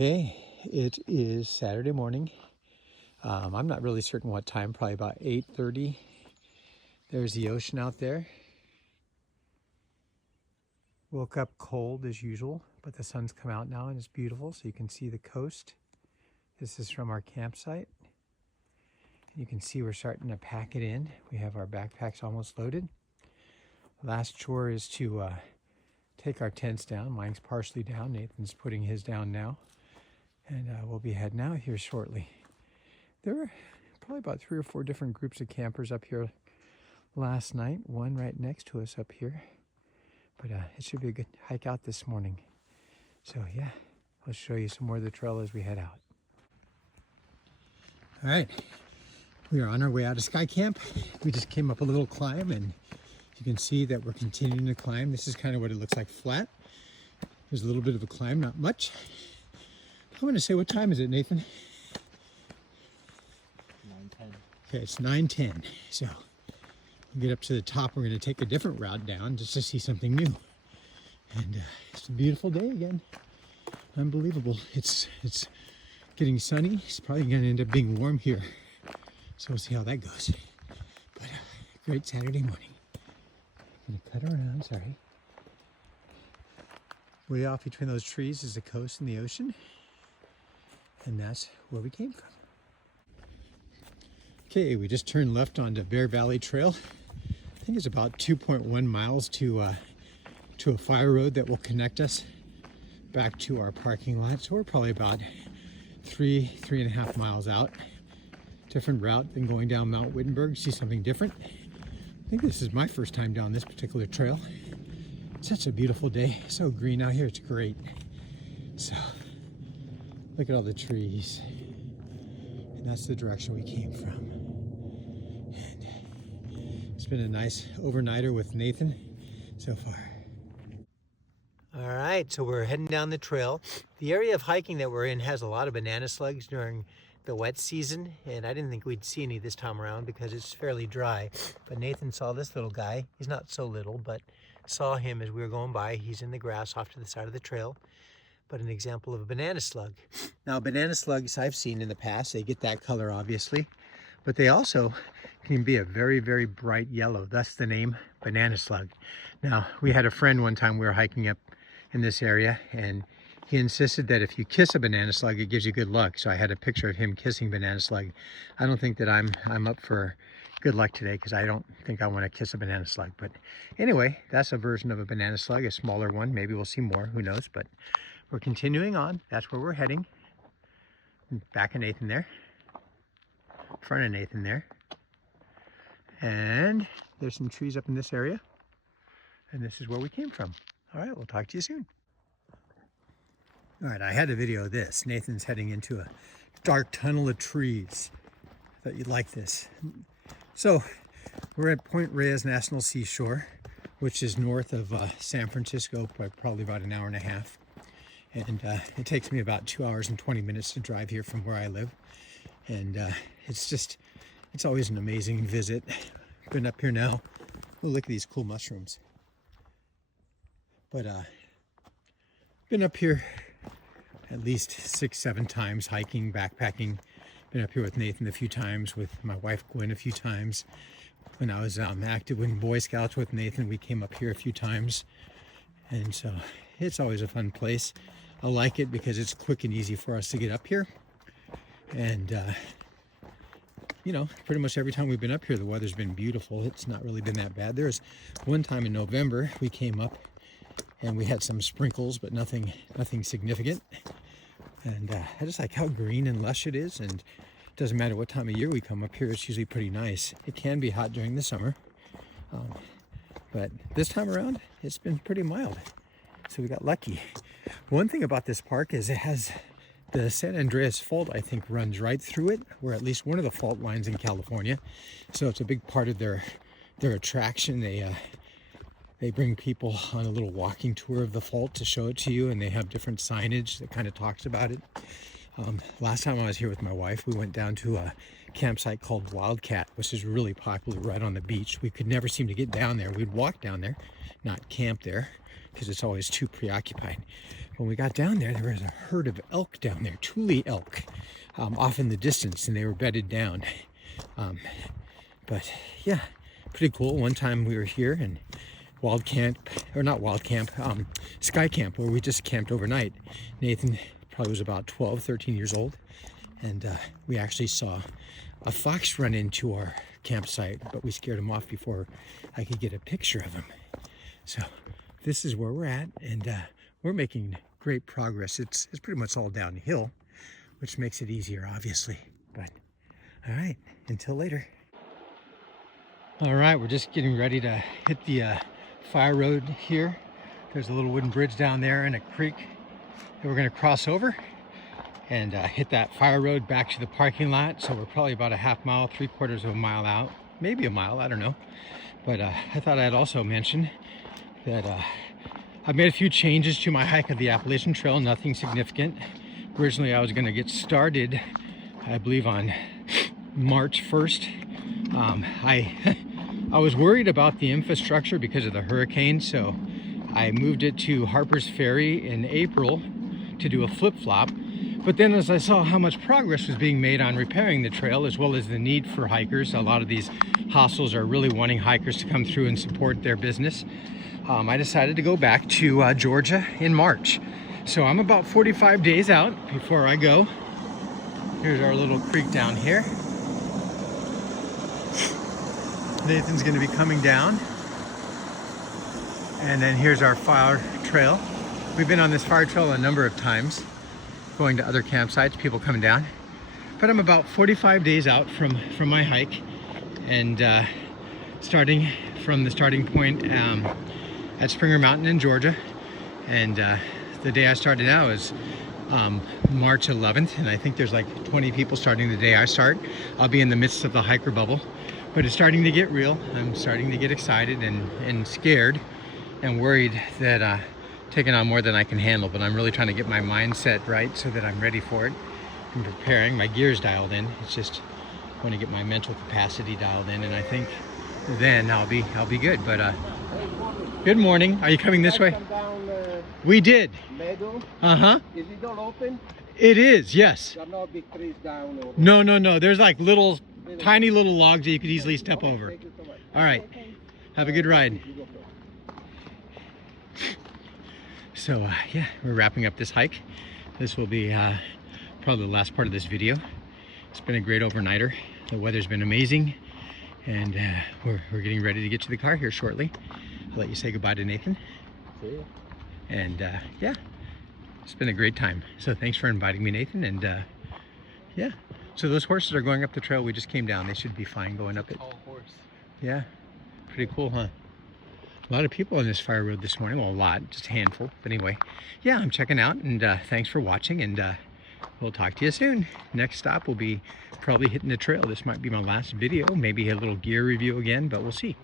Okay, it is Saturday morning. I'm not really certain what time, probably about 8:30. There's the ocean out there. Woke up cold as usual, but the sun's come out now and it's beautiful, so you can see the coast. This is from our campsite. You can see we're starting to pack it in. We have our backpacks almost loaded. Last chore is to take our tents down. Mine's partially down. Nathan's putting his down now. And we'll be heading out here shortly. There were probably about 3 or 4 different groups of campers up here last night. One right next to us up here. But it should be a good hike out this morning. So yeah, I'll show you some more of the trail as we head out. All right, we are on our way out of Sky Camp. We just came up a little climb and you can see that we're continuing to climb. This is kind of what it looks like flat. There's a little bit of a climb, not much. I'm going to say, what time is it, Nathan? 9:10. Okay, it's 9:10. So we get up to the top. We're going to take a different route down just to see something new. And it's a beautiful day again. Unbelievable. It's getting sunny. It's probably going to end up being warm here. So we'll see how that goes. But great Saturday morning. I'm going to cut around, sorry. Way off between those trees is the coast and the ocean. And that's where we came from. Okay, we just turned left onto Bear Valley Trail. I think it's about 2.1 miles to a fire road that will connect us back to our parking lot. So we're probably about 3.5 miles out. Different route than going down Mount Wittenberg. See something different. I think this is my first time down this particular trail. It's such a beautiful day. So green out here, it's great. So look at all the trees. And that's the direction we came from. And it's been a nice overnighter with Nathan so far. All right, so we're heading down the trail. The area of hiking that we're in has a lot of banana slugs during the wet season, and I didn't think we'd see any this time around because it's fairly dry. But Nathan saw this little guy. He's not so little, but saw him as we were going by. He's in the grass off to the side of the trail. But an example of a banana slug. Now, banana slugs I've seen in the past, they get that color obviously, but they also can be a very, very bright yellow, thus the name banana slug. Now, we had a friend one time, we were hiking up in this area, and he insisted that if you kiss a banana slug, it gives you good luck. So I had a picture of him kissing banana slug. I don't think that I'm up for good luck today because I don't think I want to kiss a banana slug. But anyway, that's a version of a banana slug, a smaller one. Maybe we'll see more, who knows, but we're continuing on. That's where we're heading. Back of Nathan there. Front of Nathan there. And there's some trees up in this area. And this is where we came from. All right, we'll talk to you soon. All right, I had a video of this. Nathan's heading into a dark tunnel of trees. I thought you'd like this. So we're at Point Reyes National Seashore, which is north of San Francisco by probably about an hour and a half. And it takes me about 2 hours and 20 minutes to drive here from where I live. And it's always an amazing visit. Been up here now. Oh, look at these cool mushrooms. But been up here at least 6-7 times, hiking, backpacking. Been up here with Nathan a few times, with my wife Gwen a few times. When I was active in Boy Scouts with Nathan, we came up here a few times. And so it's always a fun place. I like it because it's quick and easy for us to get up here. And, you know, pretty much every time we've been up here, the weather's been beautiful. It's not really been that bad. There was one time in November we came up and we had some sprinkles, but nothing significant. And I just like how green and lush it is. And it doesn't matter what time of year we come up here, it's usually pretty nice. It can be hot during the summer. But this time around, it's been pretty mild. So we got lucky. One thing about this park is it has the San Andreas Fault, I think, runs right through it, or at least one of the fault lines in California. So it's a big part of their attraction. They bring people on a little walking tour of the fault to show it to you, and they have different signage that kind of talks about it. Last time I was here with my wife, we went down to a campsite called Wildcat, which is really popular right on the beach. We could never seem to get down there. We'd walk down there, not camp there. because it's always too preoccupied. When we got down there, there was a herd of elk down there, Thule elk, off in the distance, and they were bedded down. But yeah, pretty cool. One time we were here and wild camp, or not wild camp, sky camp, where we just camped overnight. Nathan probably was about 12, 13 years old, and we actually saw a fox run into our campsite, but we scared him off before I could get a picture of him. So this is where we're at, and we're making great progress. It's pretty much all downhill, which makes it easier, obviously. But all right, until later. All right, we're just getting ready to hit the fire road here. There's a little wooden bridge down there and a creek that we're going to cross over and hit that fire road back to the parking lot. So we're probably about a half mile, 3/4 of a mile out, maybe a mile, I don't know. But I thought I'd also mention that I've made a few changes to my hike of the Appalachian Trail, nothing significant. Originally I was going to get started, I believe, on March 1st. I was worried about the infrastructure because of the hurricane, so I moved it to Harper's Ferry in April to do a flip-flop. But then as I saw how much progress was being made on repairing the trail, as well as the need for hikers, a lot of these hostels are really wanting hikers to come through and support their business, I decided to go back to Georgia in March. So I'm about 45 days out before I go. Here's our little creek down here. Nathan's going to be coming down. And then here's our fire trail. We've been on this fire trail a number of times, going to other campsites, people coming down. But I'm about 45 days out from my hike, and starting from the starting point at Springer Mountain in Georgia. And the day I started now is March 11th, and I think there's like 20 people starting the day I start. I'll be in the midst of the hiker bubble, but it's starting to get real. I'm starting to get excited and scared and worried that taking on more than I can handle, but I'm really trying to get my mindset right so that I'm ready for it. I'm preparing, my gear's dialed in. It's just I want to get my mental capacity dialed in, and I think then I'll be good. But good morning. Are you coming this way? We did. Meadow? Uh-huh. Is it all open? It is, yes. There are no big trees down or... No. There's like tiny little logs that you could easily step over. Thank you so much. All right. Have a good ride. You go first. So yeah, we're wrapping up this hike. This will be probably the last part of this video. It's been a great overnighter. The weather's been amazing, and we're getting ready to get to the car here shortly. I'll let you say goodbye to Nathan. See ya. And yeah, it's been a great time. So thanks for inviting me, Nathan. And yeah, so those horses are going up the trail we just came down. They should be fine going up it. Tall horse. Yeah, pretty cool, huh? A lot of people on this fire road this morning. Well, a lot, just a handful. But anyway, yeah, I'm checking out, and thanks for watching, and we'll talk to you soon. Next stop will be probably hitting the trail. This might be my last video, maybe a little gear review again, but we'll see.